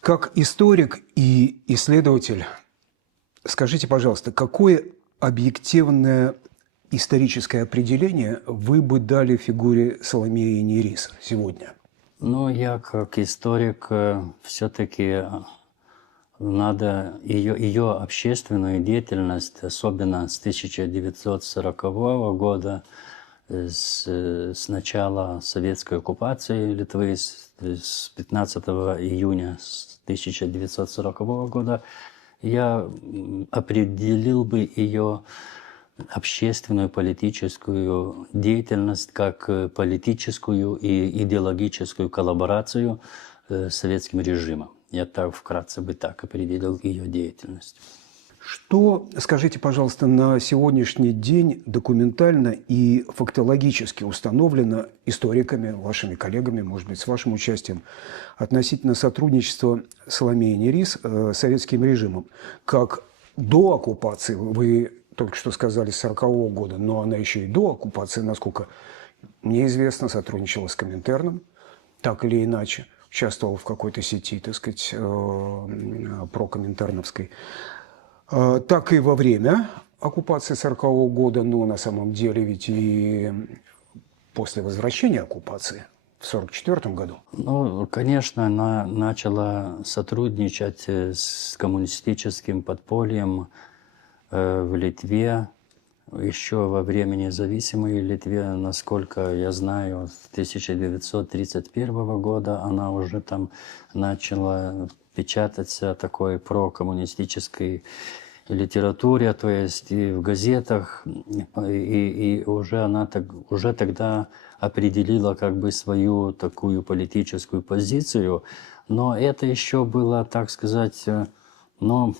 Как историк и исследователь, скажите, пожалуйста, какое объективное историческое определение вы бы дали фигуре Соломеи Нерис сегодня? Ну, я как историк все-таки надо ее общественную деятельность, особенно с 1940 года, с начала советской оккупации Литвы, с 15 июня 1940 года, я определил бы ее общественную политическую деятельность как политическую и идеологическую коллаборацию с советским режимом. Я так вкратце бы так определил ее деятельность. Что, скажите, пожалуйста, на сегодняшний день документально и фактологически установлено историками, вашими коллегами, может быть, с вашим участием, относительно сотрудничества Соломеи Нерис с советским режимом? Как до оккупации, вы только что сказали, с 1940 года, но она еще и до оккупации, насколько мне известно, сотрудничала с Коминтерном, так или иначе, участвовала в какой-то сети, так сказать, прокоминтерновской. Так и во время оккупации 1940 года, но на самом деле ведь и после возвращения оккупации в 1944 году. Ну, конечно, она начала сотрудничать с коммунистическим подпольем в Литве еще во время независимой Литве, насколько я знаю, с 1931 года она уже там начала печататься такой прокоммунистической литературе, то есть и в газетах, и уже она уже тогда определила как бы свою такую политическую позицию, но это еще было, так сказать, ну,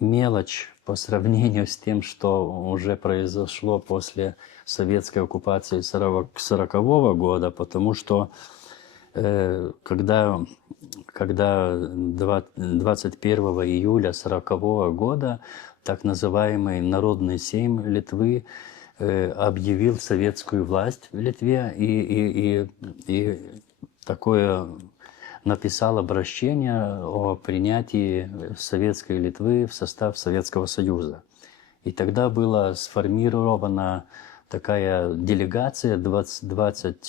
мелочь по сравнению с тем, что уже произошло после советской оккупации 1940 года, потому что когда 21 июля 1940 года так называемый Народный Сейм Литвы объявил советскую власть в Литве и такое написал обращение о принятии Советской Литвы в состав Советского Союза. И тогда была сформирована такая делегация, 20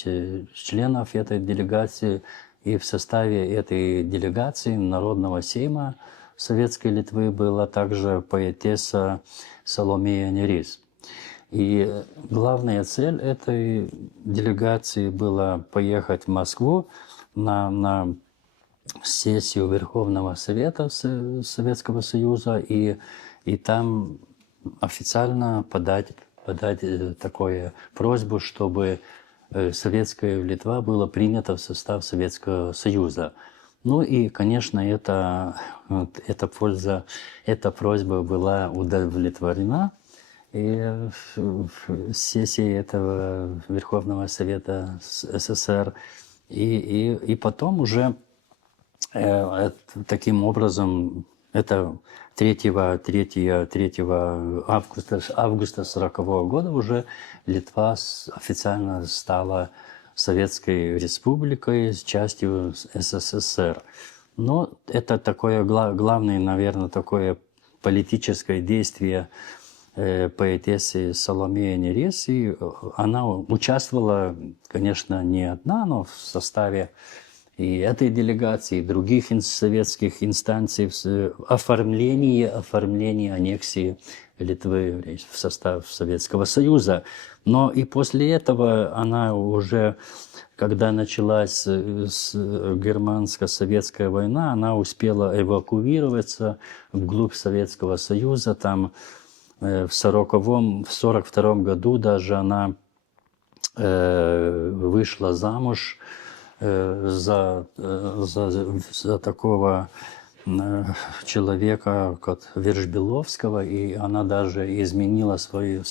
членов этой делегации, и в составе этой делегации Народного Сейма Советской Литвы была также поэтесса Соломея Нерис. И главная цель этой делегации была поехать в Москву на сессию Верховного Совета Советского Союза и там официально подать такую просьбу, чтобы советская Литва была принята в состав Советского Союза. Ну и, конечно, эта просьба была удовлетворена. И сессии этого Верховного Совета СССР. И потом уже таким образом, это 3 августа 1940 года уже Литва официально стала Советской Республикой с частью СССР. Но это такое главное, наверное, такое политическое действие поэтессы Соломеи Нерис. И она участвовала, конечно, не одна, но в составе и этой делегации, и других советских инстанций в оформлении аннексии Литвы в состав Советского Союза. Но и после этого она уже, когда началась германско-советская война, она успела эвакуироваться вглубь Советского Союза. Там в 1942 году даже она вышла замуж за такого человека, как Вершбиловского, и она даже изменила свою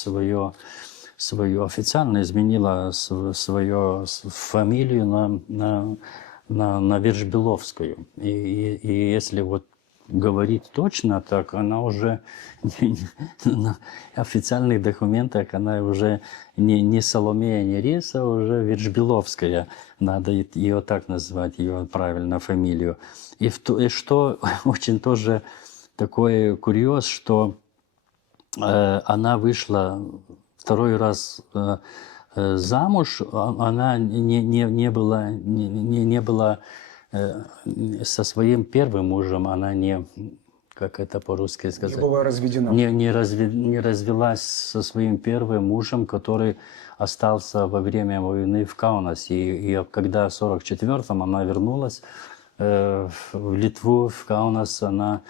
официально изменила свою фамилию на Вершбиловскую. И если вот говорить точно, так она уже на официальных документах, она уже не Соломея Нериса, а уже Вершбиловская. Надо ее так назвать, ее правильно фамилию. И что очень тоже такой курьез, что она вышла второй раз замуж, она не была со своим первым мужем, она не, как это по-русски сказать, Не была разведена. не развелась со своим первым мужем, который остался во время войны в Каунасе. И когда в 1944-м она вернулась в Литву, в Каунас, она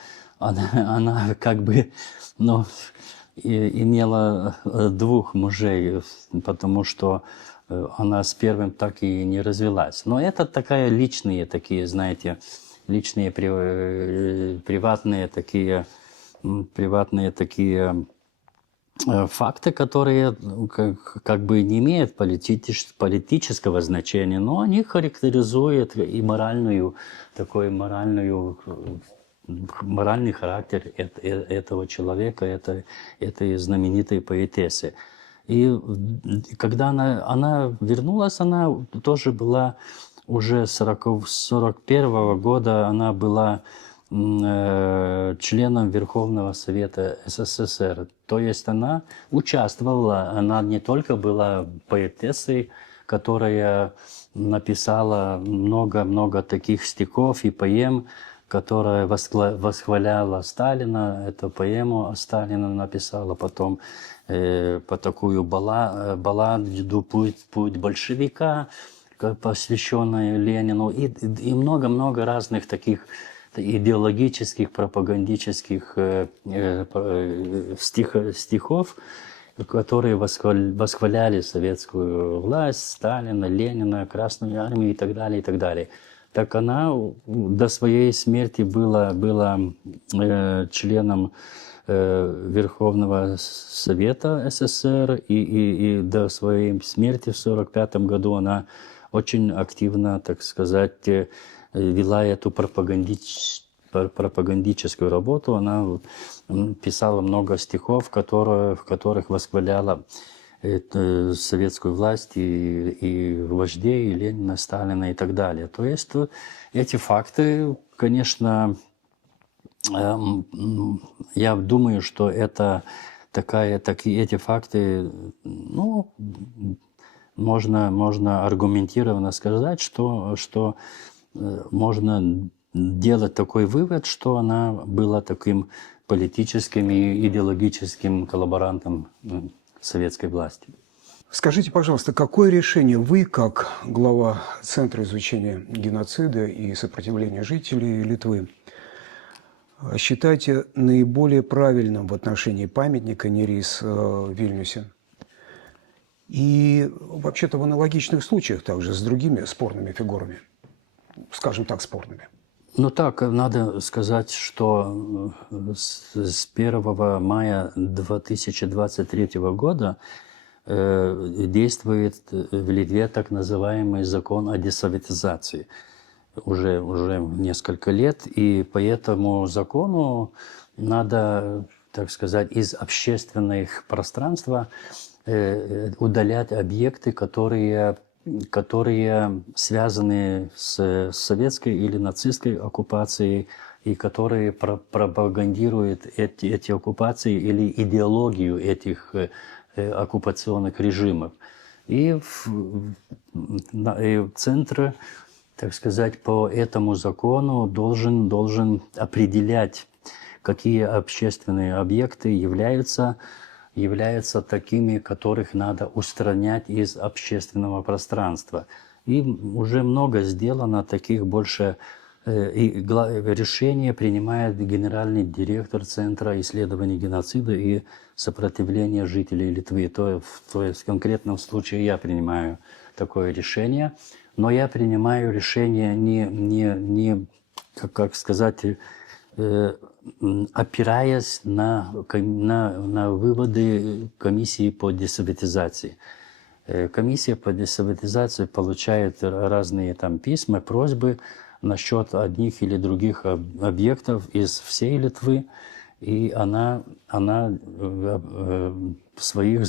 как бы, ну, имела двух мужей, потому что она с первым так и не развелась. Но это личные такие, знаете, личные приватные такие факты, которые как бы не имеют политического значения, но они характеризуют и моральный характер этого человека, этой знаменитой поэтессы. И когда она вернулась, она тоже была уже 41-го года, она была членом Верховного Совета СССР. То есть она участвовала, она не только была поэтессой, которая написала много таких стихов и поэм, которая восхваляла Сталина. Эту поэму о Сталине написала, потом по такую балладу «Путь большевика», посвященную Ленину, и много разных таких идеологических, пропагандических стихов, которые восхваляли советскую власть, Сталина, Ленина, Красную армию и так далее, и так далее. Так она до своей смерти была членом Верховного Совета СССР, и до своей смерти в 1945 году она очень активно, так сказать, вела эту пропагандическую работу. Она писала много стихов, в которых восхваляла советскую власть и вождей, и Ленина, Сталина и так далее. То есть эти факты, конечно, я думаю, что эти факты, ну, можно аргументированно сказать, что можно делать такой вывод, что она была таким политическим и идеологическим коллаборантом советской власти. Скажите, пожалуйста, какое решение вы, как глава Центра изучения геноцида и сопротивления жителей Литвы, считаете наиболее правильным в отношении памятника Нерис в Вильнюсе? И вообще-то в аналогичных случаях также с другими спорными фигурами, скажем так, спорными. Ну так, надо сказать, что с 1 мая 2023 года действует в Литве так называемый закон о десоветизации. Уже несколько лет, и по этому закону надо, так сказать, из общественных пространства удалять объекты, которые связаны с советской или нацистской оккупацией, и которые пропагандируют эти оккупации или идеологию этих оккупационных режимов. И Центр, так сказать, по этому закону должен определять, какие общественные объекты являются такими, которых надо устранять из общественного пространства. И уже много сделано таких больше. И решение принимает генеральный директор Центра исследований геноцида и сопротивления жителей Литвы. То есть в конкретном случае я принимаю такое решение, но я принимаю решение не как сказать, опираясь на выводы комиссии по десоветизации. Комиссия по десоветизации получает разные там письма, просьбы насчет одних или других объектов из всей Литвы. И она в своих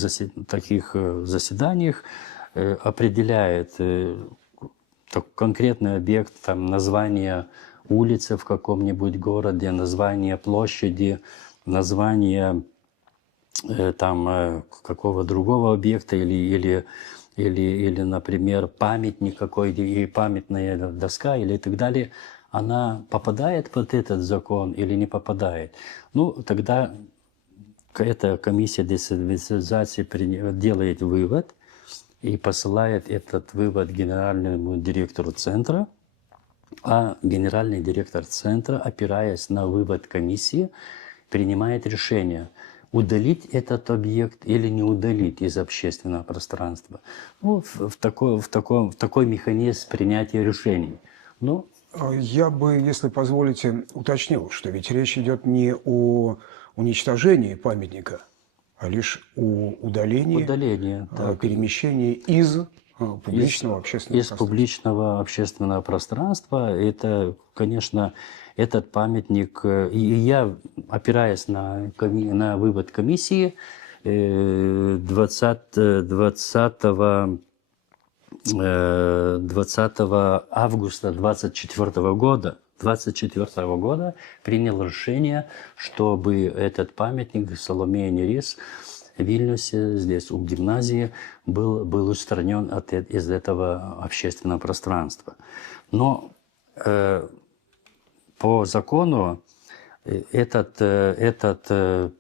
таких заседаниях определяет конкретный объект, там, название улицы в каком-нибудь городе, название площади, название там какого другого объекта или, например, памятник какой-то, и памятная доска или так далее, она попадает под этот закон или не попадает. Ну, тогда эта комиссия децентрализации делает вывод и посылает этот вывод генеральному директору центра, а генеральный директор центра, опираясь на вывод комиссии, принимает решение, удалить этот объект или не удалить из общественного пространства. Ну, в такой механизм принятия решений. Ну, Я бы, если позволите, уточнил, что ведь речь идет не о уничтожении памятника, а лишь о удалении, перемещении из публичного общественного пространства. Из публичного общественного пространства. Это, конечно, этот памятник, и я, опираясь на вывод комиссии 20 августа 24 года принял решение, чтобы этот памятник Соломея Нерис в Вильнюсе, здесь у гимназии, был устранен из этого общественного пространства. Но по закону это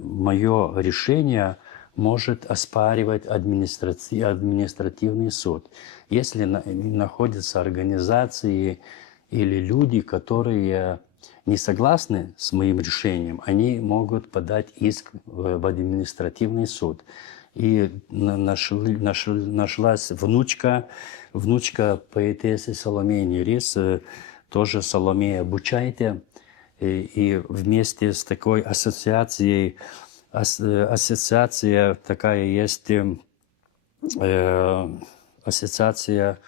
мое решение может оспаривать административный суд. Если находятся организации или люди, которые не согласны с моим решением, они могут подать иск в административный суд. И нашлась внучка поэтессы Соломеи Нерис, тоже Соломея Бучайте, и вместе с такой ассоциацией, ассоциация такая есть, ассоциация,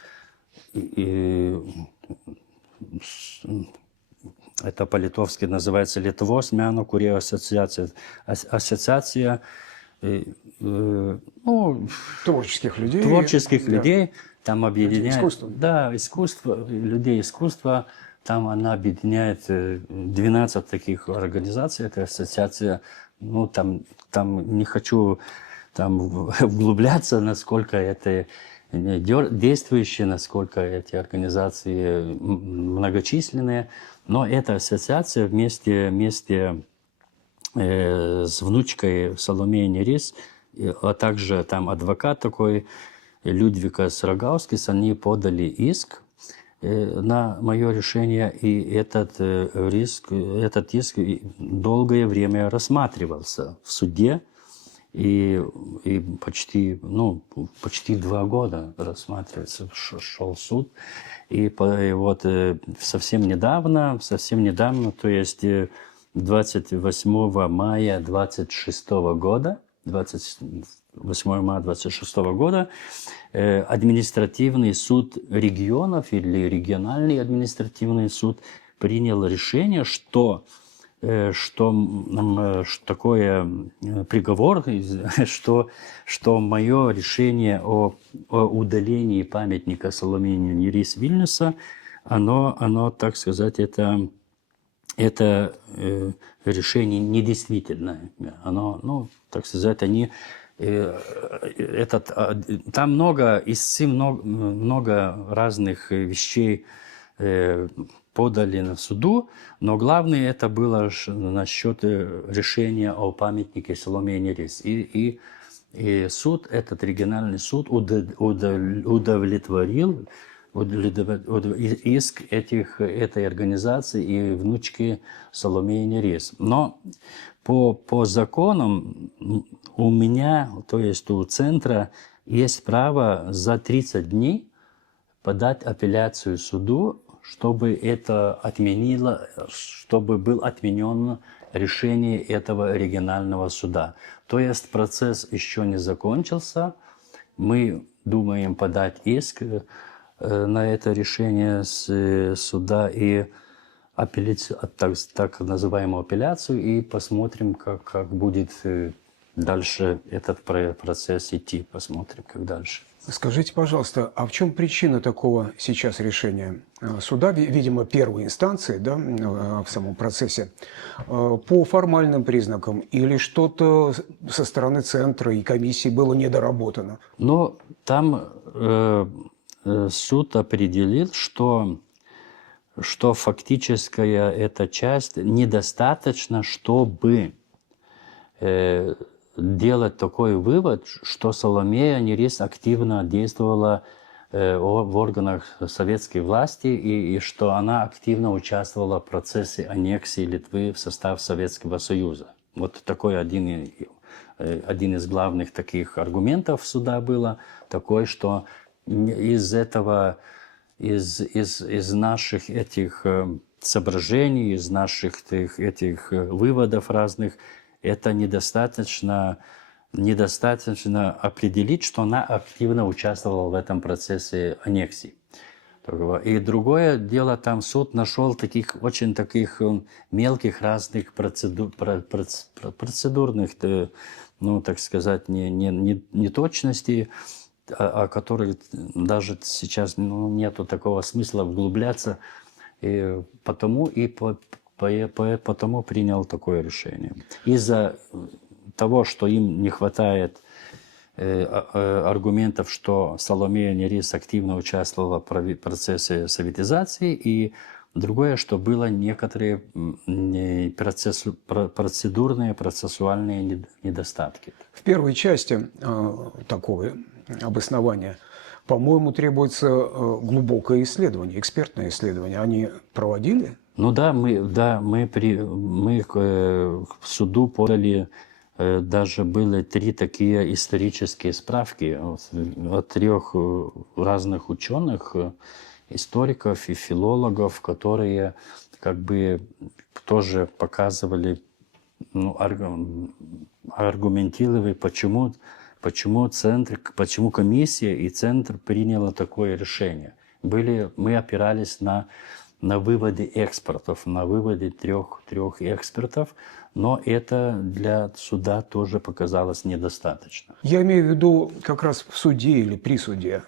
это по-литовски называется Lietuvos meno kūrėjų ассоциация. Ассоциация творческих людей. Творческих людей. Там объединяет... Искусство. Да, людей искусства. Там она объединяет 12 таких организаций. Это ассоциация, ну, там не хочу углубляться, насколько это действующие, насколько эти организации многочисленные. Но эта ассоциация вместе с внучкой Соломеей Нерис, а также там адвокат такой Людвигас Рогаускис, они подали иск на мое решение, и этот иск долгое время рассматривался в суде, и почти 2 года рассматривается, шел суд. И вот совсем недавно, то есть 28 мая 26 года, административный суд регионов или региональный административный суд принял решение, что такое приговор, что мое решение о удалении памятника Соломеи Нерис Вильнюса, оно, так сказать, это решение недействительное. Оно, так сказать, там много разных вещей подали на суду, но главное это было насчет решения о памятнике Соломеи Нерис. И суд, этот региональный суд удовлетворил иск этой организации и внучки Соломеи Нерис. Но по законам у меня, то есть у центра, есть право за 30 дней подать апелляцию суду, чтобы был отменен решение этого регионального суда. То есть процесс еще не закончился. Мы думаем подать иск на это решение суда и так называемую апелляцию, и посмотрим, как будет дальше этот процесс идти. Посмотрим, как дальше. Скажите, пожалуйста, а в чем причина такого сейчас решения суда, видимо, первой инстанции, да, в самом процессе, по формальным признакам или что-то со стороны центра и комиссии было недоработано? Но там суд определил, что фактическая эта часть недостаточно, чтобы делать такой вывод, что Соломея Нерис активно действовала в органах советской власти и что она активно участвовала в процессе аннексии Литвы в состав Советского Союза. Вот такой один из главных таких аргументов суда было, такой, что из этого, из наших этих соображений, из наших этих выводов разных, это недостаточно определить, что она активно участвовала в этом процессе аннексии. И другое дело, там суд нашел очень таких мелких разных процедурных, ну, так сказать, неточностей, о которых даже сейчас нету такого смысла вглубляться, и потому принял такое решение. Из-за того, что им не хватает аргументов, что Соломея Нерис активно участвовала в процессе советизации, и другое, что было некоторые процедурные, процессуальные недостатки. В первой части такого обоснования, по-моему, требуется глубокое исследование, экспертное исследование. Они проводили? Ну да, мы к суду подали, даже были 3 такие исторические справки от 3 разных ученых, историков и филологов, которые как бы тоже показывали, аргументировали, почему комиссия и центр приняли такое решение. Мы опирались на выводы экспертов, на выводы трех экспертов, но это для суда тоже показалось недостаточно. Я имею в виду как раз в суде или при суде.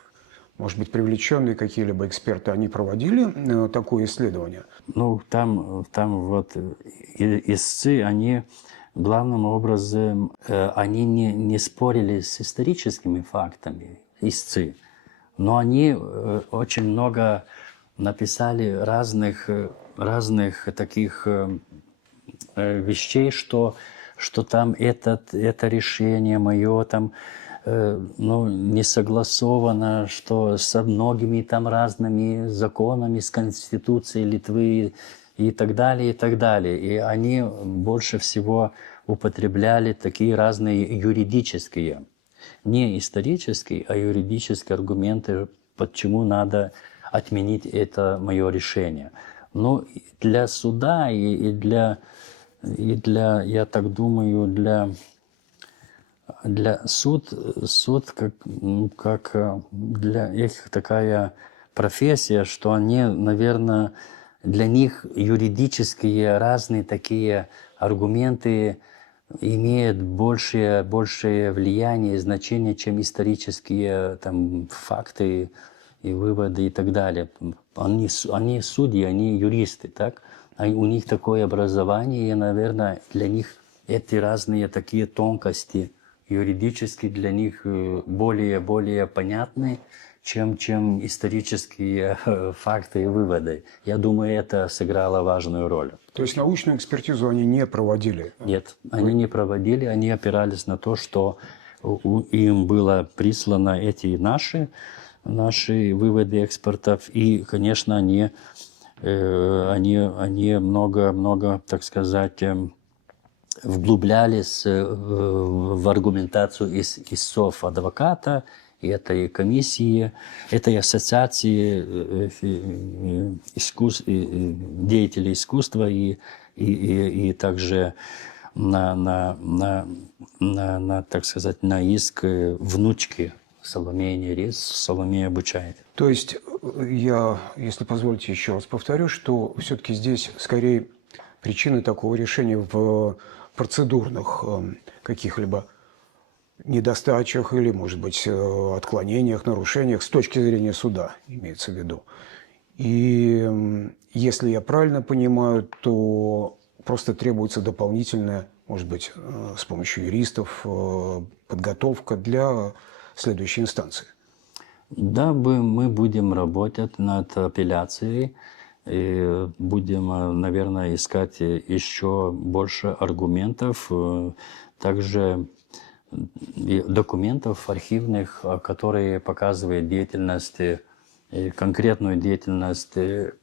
Может быть, привлеченные какие-либо эксперты, они проводили такое исследование? Ну, там вот истцы, они главным образом, они не спорили с историческими фактами, истцы, но они очень много написали разных таких вещей, что там это решение мое там не согласовано, что со многими там разными законами, с Конституцией Литвы и так далее, и так далее. И они больше всего употребляли такие разные юридические, не исторические, а юридические аргументы, почему надо отменить это мое решение. Но для суда и для я так думаю, для суд как для их такая профессия, что они, наверное, для них юридические разные такие аргументы имеют большее влияние и значение, чем исторические там факты и выводы и так далее. Они судьи, они юристы, так? У них такое образование, и, наверное, для них эти разные такие тонкости юридически для них более понятны, чем исторические факты и выводы. Я думаю, это сыграло важную роль. То есть научную экспертизу они не проводили? Нет, они не проводили, они опирались на то, что им было прислано эти наши выводы экспертов, и, конечно, они много, так сказать, вглублялись в аргументацию истцов адвоката, и этой комиссии, этой ассоциации деятелей искусства и также так сказать, на иск внучки Соломея Нерис, Соломея Бучаевой. То есть я, если позволите, еще раз повторю, что все-таки здесь скорее причины такого решения в процедурных каких-либо недостачах или, может быть, отклонениях, нарушениях с точки зрения суда, имеется в виду. И если я правильно понимаю, то просто требуется дополнительная, может быть, с помощью юристов, подготовка для следующей инстанции. Да, мы будем работать над апелляцией, и будем, наверное, искать еще больше аргументов, также и документов архивных, которые показывают деятельность, конкретную деятельность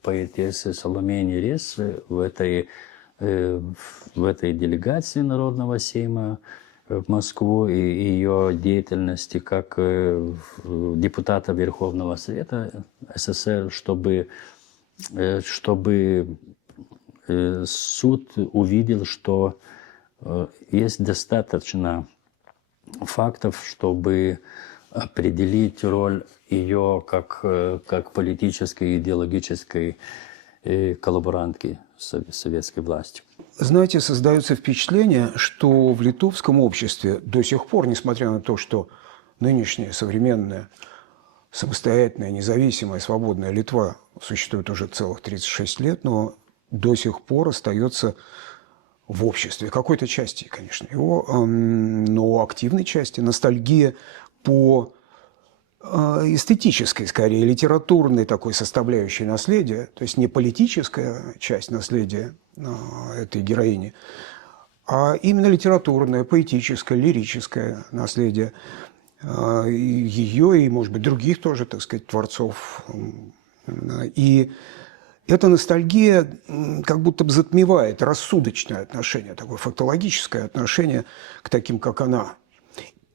поэтессы Соломеи Нерез в этой делегации Народного Сейма в Москву и ее деятельности как депутата Верховного Совета СССР, чтобы суд увидел, что есть достаточно фактов, чтобы определить роль ее как политической, идеологической коллаборантки с советской властью. Знаете, создается впечатление, что в литовском обществе до сих пор, несмотря на то, что нынешняя современная, самостоятельная, независимая, свободная Литва существует уже целых 36 лет, но до сих пор остается в обществе, какой-то части, конечно, его, но активной части, ностальгия по эстетической, скорее, литературной такой составляющей наследия, то есть не политическая часть наследия этой героини, а именно литературное, поэтическое, лирическое наследие ее и, может быть, других тоже, так сказать, творцов. И эта ностальгия как будто бы затмевает рассудочное отношение, такое фактологическое отношение к таким, как она.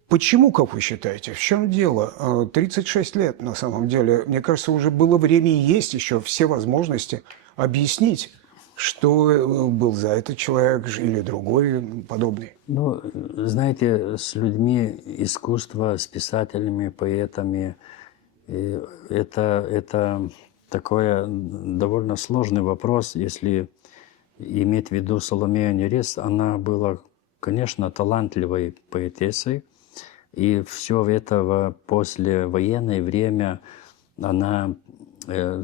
Почему, как вы считаете? В чем дело? 36 лет, на самом деле. Мне кажется, уже было время и есть еще все возможности объяснить, что был за этот человек или другой подобный. Ну, знаете, с людьми искусства, с писателями, поэтами, это такой довольно сложный вопрос, если иметь в виду Соломею Нерез. Она была, конечно, талантливой поэтессой, и все это в послевоенное время она,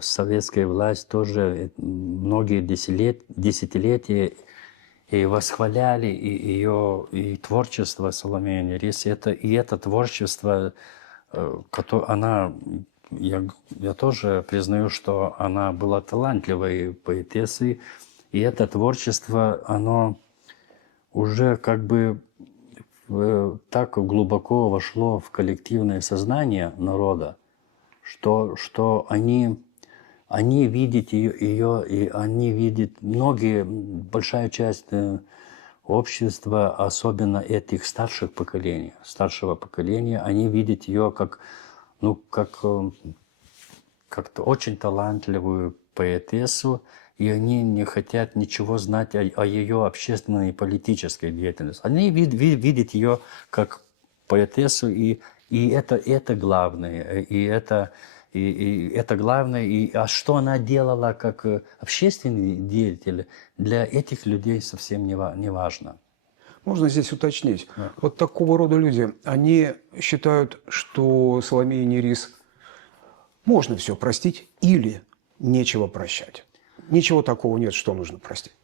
советская власть тоже многие десятилетия и восхваляли ее и творчество Соломеи Нерез. Это творчество, я тоже признаю, что она была талантливой поэтессой, и это творчество, оно уже как бы так глубоко вошло в коллективное сознание народа, что они видят ее, и они видят большая часть общества, особенно этих старшего поколения, они видят ее как-то очень талантливую поэтессу, и они не хотят ничего знать о ее общественной и политической деятельности. Они видят ее как поэтессу, и это главное. И это главное. А что она делала как общественный деятель, для этих людей совсем не важно. Можно здесь уточнить. Вот такого рода люди, они считают, что Соломея Нерез можно все простить или нечего прощать. Ничего такого нет, что нужно простить.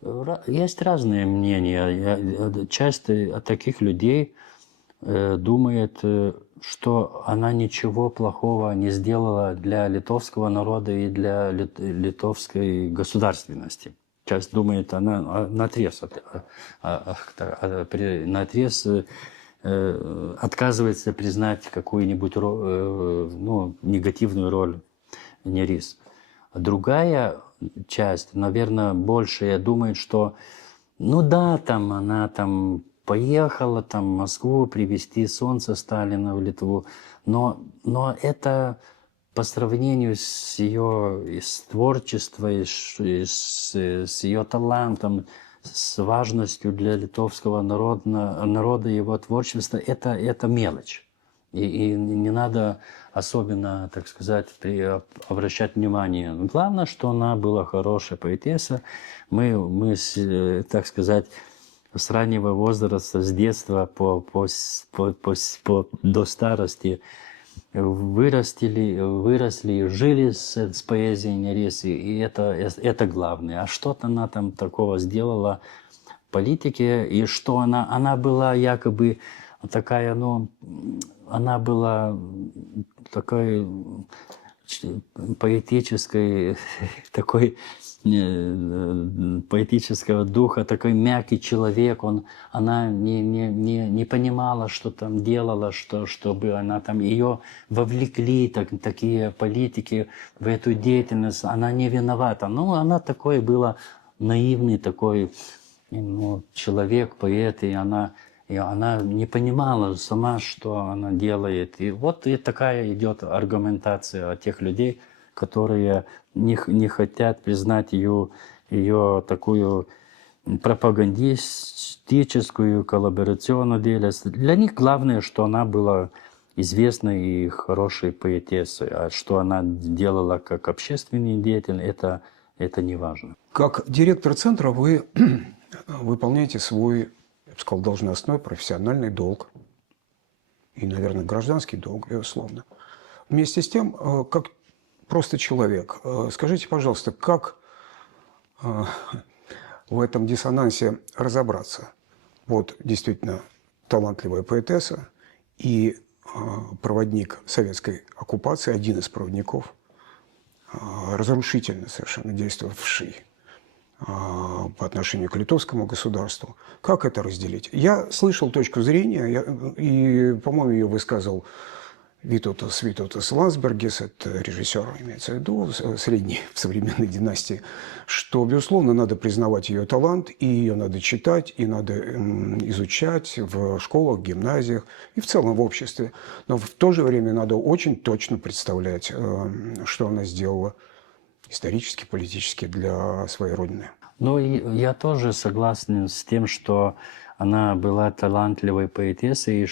Есть разные мнения. Часть таких людей думает, что она ничего плохого не сделала для литовского народа и для литовской государственности. Часть думает, она наотрез отказывается признать какую-нибудь негативную роль Нерез. Другая часть, наверное, большая, думает, что она поехала в Москву привезти солнце Сталина в Литву, но это по сравнению с ее творчеством, с ее талантом, с важностью для литовского народа, его творчества, это мелочь. И не надо особенно, так сказать, обращать внимание. Главное, что она была хорошая поэтесса. Мы так сказать, с раннего возраста, с детства до старости выросли, жили с поэзией Нерисы, и это главное. А что-то она там такого сделала в политике, и что она была якобы такая, ну, она была такой поэтической, такой поэтического духа, такой мягкий человек. Она не понимала, что там делала, чтобы она там ее вовлекли, такие политики в эту деятельность. Она не виновата. Ну, она такой была наивный такой, ну, человек, поэт, и она не понимала сама, что она делает. И вот и такая идет аргументация тех людей, которые не хотят признать ее такую пропагандистическую, коллаборационную деятельность. Для них главное, что она была известной и хорошей поэтессой, а что она делала как общественный деятель, это не важно. Как директор центра вы выполняете свой, я бы сказал, должностной профессиональный долг и, наверное, гражданский долг, безусловно. Вместе с тем, как просто человек, скажите, пожалуйста, как в этом диссонансе разобраться? Вот действительно талантливая поэтесса и проводник советской оккупации, один из проводников, разрушительно совершенно действовавший по отношению к литовскому государству. Как это разделить? Я слышал точку зрения, и, по-моему, ее высказал Витаутас Лансбергис, это режиссер, имеется в виду, средний в современной династии, что, безусловно, надо признавать ее талант, и ее надо читать, и надо изучать в школах, гимназиях и в целом в обществе. Но в то же время надо очень точно представлять, что она сделала исторически, политически для своей родины. Ну, и я тоже согласен с тем, что она была талантливой поэтессой, и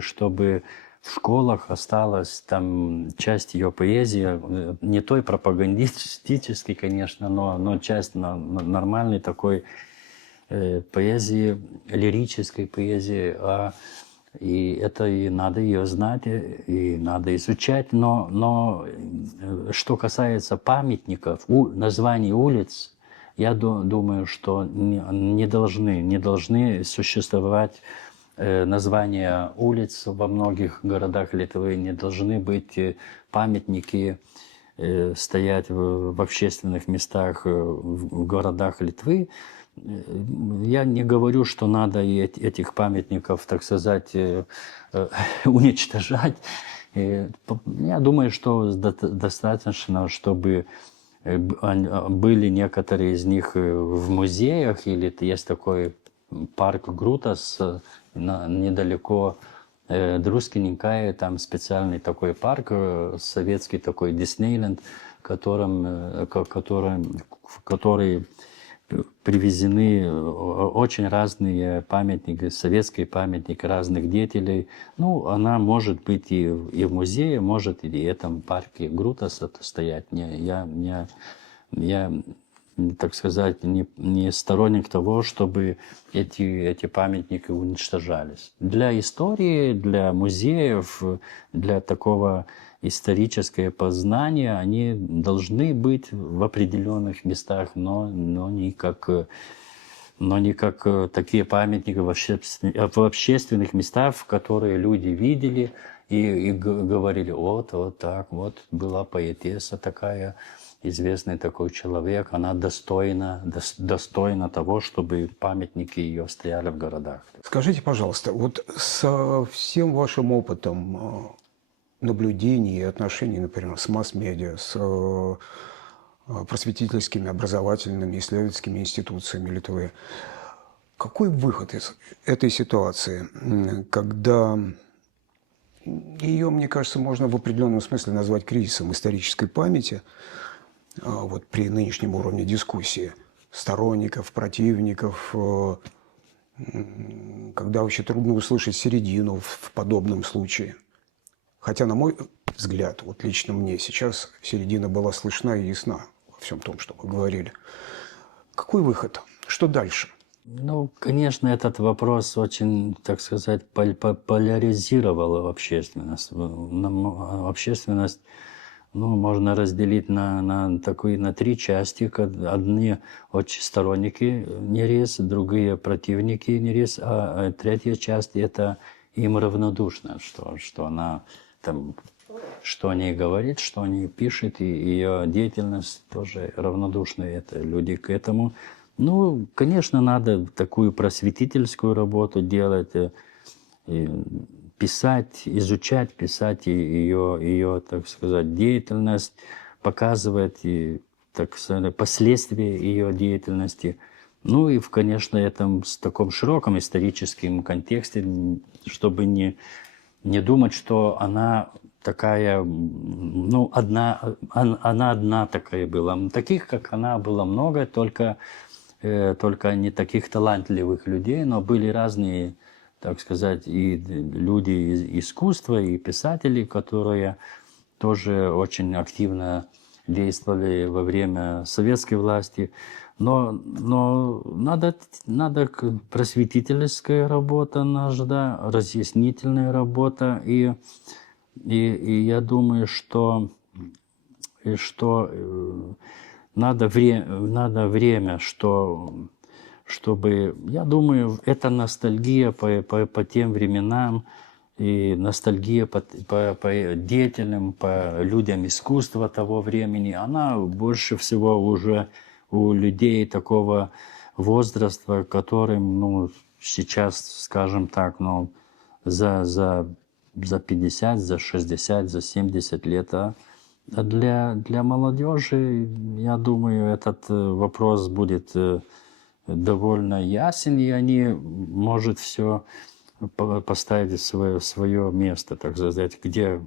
чтобы в школах осталась там часть ее поэзии, не той пропагандистической, конечно, но часть нормальной такой поэзии, лирической поэзии. И это и надо ее знать, и надо изучать. Но что касается памятников, названий улиц, я думаю, что не должны существовать названия улиц во многих городах Литвы, не должны быть памятники стоять в общественных местах в городах Литвы. Я не говорю, что надо этих памятников, так сказать, уничтожать. Я думаю, что достаточно, чтобы были некоторые из них в музеях, или есть такой парк Грутас недалеко Друскининкае, там специальный такой парк, советский такой Диснейленд, в который привезены очень разные памятники, советские памятники разных деятелей. Ну, она может быть и в музее, может и в этом парке Грутас стоять. Я, так сказать, не сторонник того, чтобы эти памятники уничтожались. Для истории, для музеев, для такого историческое познание, они должны быть в определенных местах, но не как такие памятники в общественных местах, которые люди видели и говорили: вот так, вот была поэтесса такая, известный такой человек, она достойна того, чтобы памятники ее стояли в городах. Скажите, пожалуйста, вот со всем вашим опытом наблюдений и отношений, например, с масс-медиа, с просветительскими, образовательными, исследовательскими институциями Литвы, какой выход из этой ситуации, когда ее, мне кажется, можно в определенном смысле назвать кризисом исторической памяти, вот при нынешнем уровне дискуссии сторонников, противников, когда вообще трудно услышать середину в подобном случае? Хотя, на мой взгляд, вот лично мне сейчас середина была слышна и ясна во всем том, что вы говорили. Какой выход? Что дальше? Ну, конечно, этот вопрос очень, так сказать, поляризировал общественность. Общественность, ну, можно разделить на три части. Одни очень сторонники НИРИС, другие противники НИРИС, а третья часть это им равнодушно, что она там, что о ней говорит, что о ней пишет, и ее деятельность тоже равнодушна. Это люди к этому. Ну, конечно, надо такую просветительскую работу делать, и писать, изучать, писать ее, так сказать, деятельность, показывать, и, так сказать, последствия ее деятельности. Ну и, конечно, этом в таком широком историческом контексте, чтобы не думать, что она такая, ну, она одна такая была. Таких, как она, было много, только не таких талантливых людей, но были разные, так сказать, и люди из искусства, и писатели, которые тоже очень активно действовали во время советской власти. Но надо просветительская работа наша, разъяснительная работа, и я думаю, что надо время, чтобы, я думаю, это ностальгия по тем временам, и ностальгия по деятельным, по людям искусства того времени, она больше всего уже у людей такого возраста, которым, ну, сейчас, скажем так, ну, за 50, за 60, за 70 лет. А для молодежи, я думаю, этот вопрос будет довольно ясен, и они, может, все поставить в свое место, так сказать, где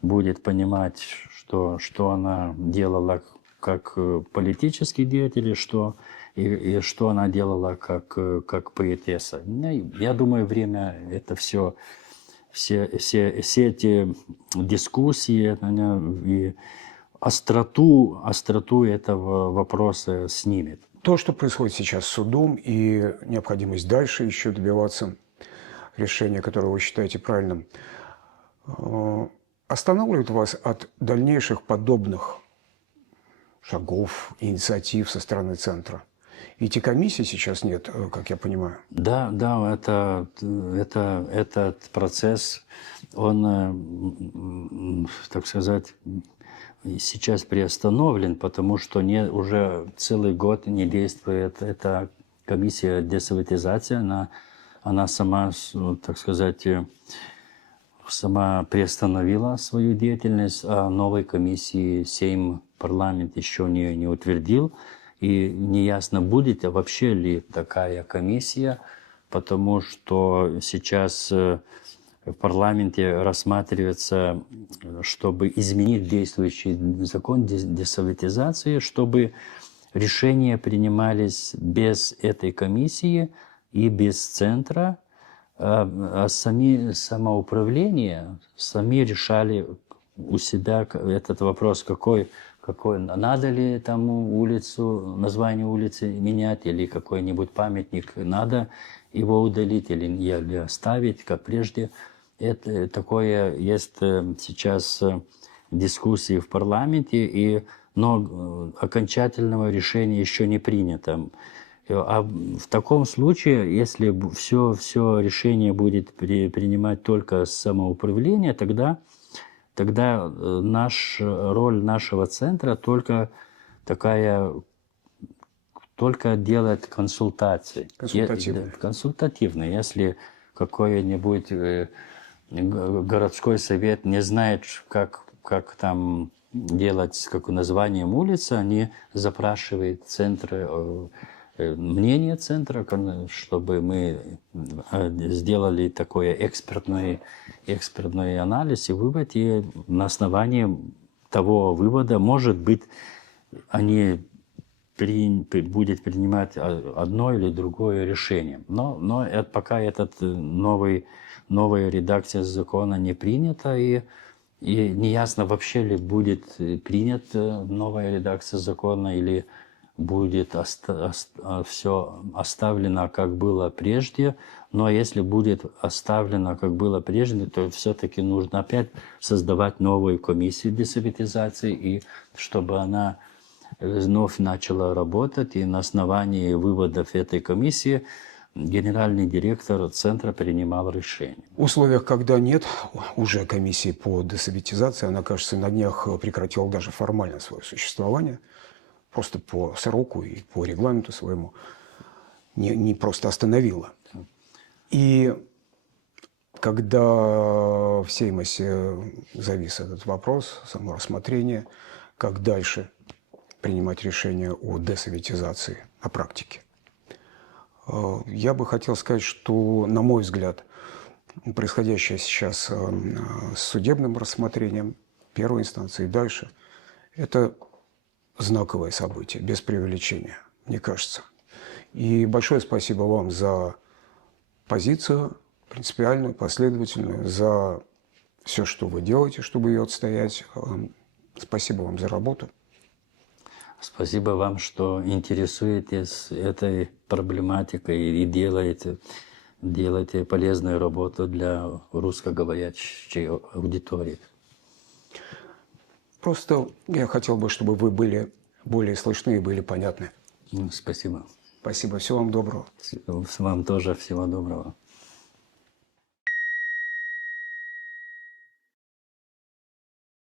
будет понимать, что она делала как политический деятель, и что она делала как поэтесса. Я думаю, время это все эти дискуссии и остроту этого вопроса снимет. То, что происходит сейчас с судом, и необходимость дальше еще добиваться решения, которое вы считаете правильным, останавливает вас от дальнейших подобных шагов, инициатив со стороны центра? Ведь и комиссии сейчас нет, как я понимаю. Да, этот процесс, он, так сказать, сейчас приостановлен, потому что уже целый год не действует эта комиссия десоветизации. Она сама, так сказать, сама приостановила свою деятельность, а новой комиссии Сейм, парламент еще не утвердил. И неясно, будет вообще ли такая комиссия, потому что сейчас в парламенте рассматривается, чтобы изменить действующий закон десоветизации, чтобы решения принимались без этой комиссии и без центра, а самоуправление сами решали у себя этот вопрос, какой надо ли там улицу, название улицы менять, или какой-нибудь памятник, надо его удалить или оставить, как прежде. Это такое есть сейчас дискуссии в парламенте, но окончательного решения еще не принято. А в таком случае, если все решение будет принимать только самоуправление, тогда роль нашего центра только делать консультации. Консультативные. Если какой-нибудь городской совет не знает, как там делать, какое название улицы, они запрашивают центр, мнение центра, чтобы мы сделали такой экспертный анализ и вывод, и на основании того вывода, может быть, они будет принимать одно или другое решение. Но пока новая редакция закона не принята, и И неясно, вообще ли будет принята новая редакция закона или будет все оставлено, как было прежде. Но если будет оставлено, как было прежде, то все-таки нужно опять создавать новую комиссию десоветизации, и чтобы она вновь начала работать, и на основании выводов этой комиссии генеральный директор центра принимал решение. В условиях, когда нет уже комиссии по десоветизации, она, кажется, на днях прекратила даже формально свое существование, просто по сроку и по регламенту своему, не просто остановила. И когда в Сеймосе завис этот вопрос, само рассмотрение, как дальше принимать решение о десоветизации на практике, я бы хотел сказать, что, на мой взгляд, происходящее сейчас с судебным рассмотрением первой инстанции и дальше, это знаковое событие, без преувеличения, мне кажется. И большое спасибо вам за позицию принципиальную, последовательную, за все, что вы делаете, чтобы ее отстоять. Спасибо вам за работу. Спасибо вам, что интересуетесь этой проблематикой и делаете полезную работу для русскоговорящей аудитории. Просто я хотел бы, чтобы вы были более слышны и были понятны. Спасибо. Спасибо. Всего вам доброго. Вам тоже всего доброго.